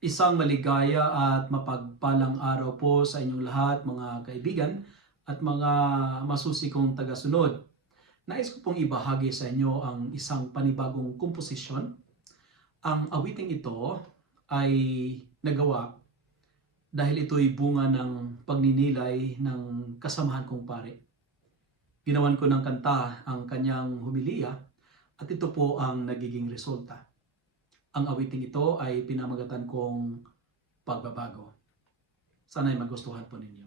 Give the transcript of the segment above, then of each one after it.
Isang maligaya at mapagpalang araw po sa inyong lahat, mga kaibigan at mga masusikong tagasunod. Nais ko pong ibahagi sa inyo ang isang panibagong komposisyon. Ang awiting ito ay nagawa dahil ito'y bunga ng pagninilay ng kasamahan kong pare. Ginawan ko ng kanta ang kanyang humiliya at ito po ang nagiging resulta. Ang awiting ito ay pinamagatan kong Pagbabago. Sana'y magustuhan po ninyo.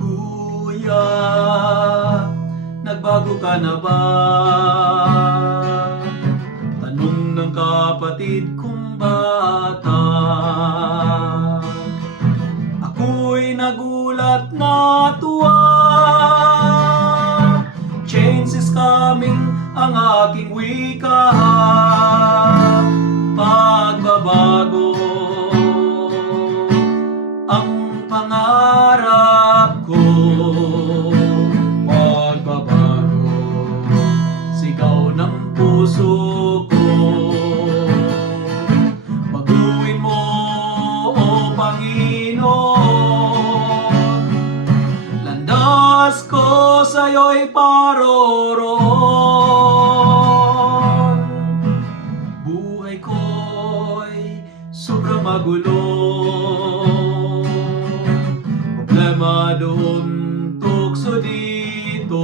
Kuya, nagbago ka na ba? Tanong ng kapatid kong bata. Ako'y nagulat na tuwa. Change is coming, ang aking wika. Pagbabago ang pangarap ko. Pagbabago, sigaw ng puso ko. Baguhin mo, o Panginoon. Landas ko sa'yo'y paroroon. Buhay ko'y sobrang magulo. Problema doon, tukso dito.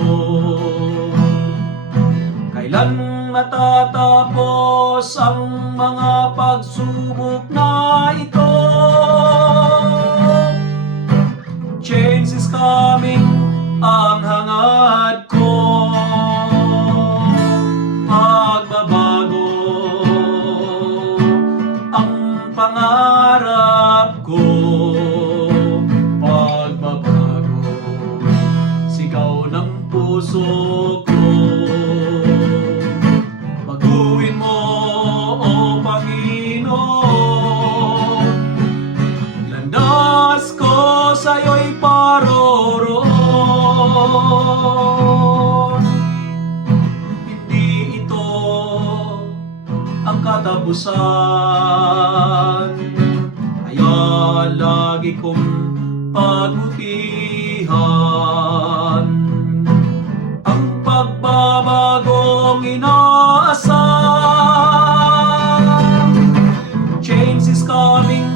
Kailan matatapos ang mga pagsubok na ito? Change is coming, ang hangad ko. Pagbabago ang pangarap ko. Pagbabago, sigaw ng puso ko. Baguhin mo, o Panginoon. Landas ko sa'yo'y paroroon. Hindi ito ang katapusan, kaya lagi kong pagbutihan ang pagbabagong inaasam. Change is coming,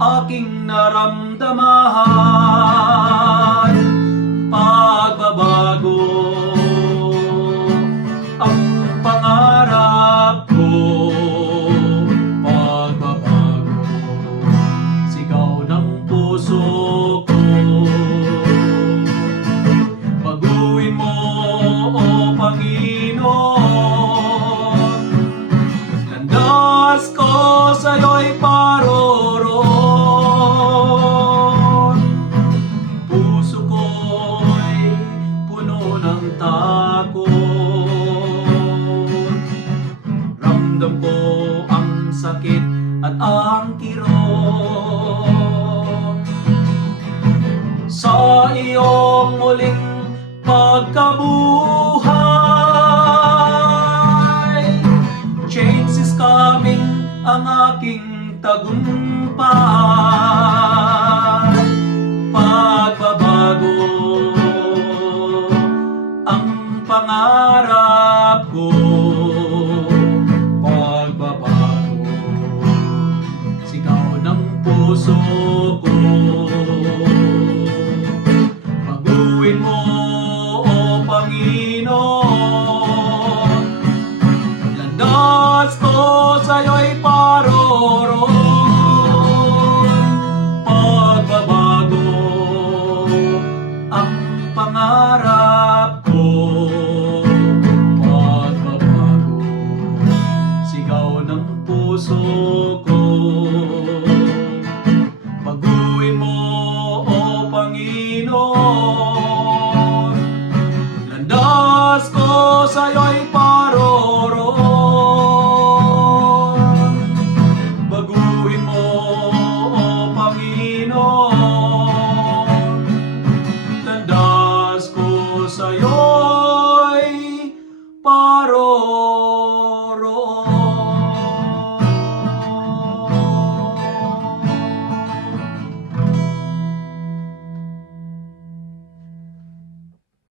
aking naramdaman. Pagbabago ang pangarap ko. Pagbabago, sigaw ng puso ko. Baguhin mo, o Panginoon. Landas ko sa'yo'y paroroon. Puso ko'y puno ng takot. Ramdam ko ang sakit at ang kirot. Sa iyong muling pagkabuhay, change is coming, ang aking tagumpay. Pagbabago ang pangarap ko. Pagbabago, sigaw ng puso ko. Baguhin mo, o Panginoon. Landas ko sa'yo'y paroroon. Pagbabago ang pangarap ko. Pagbabago, sigaw ng puso ko. Baguhin mo, o Panginoon. Landas ko sa'yo'y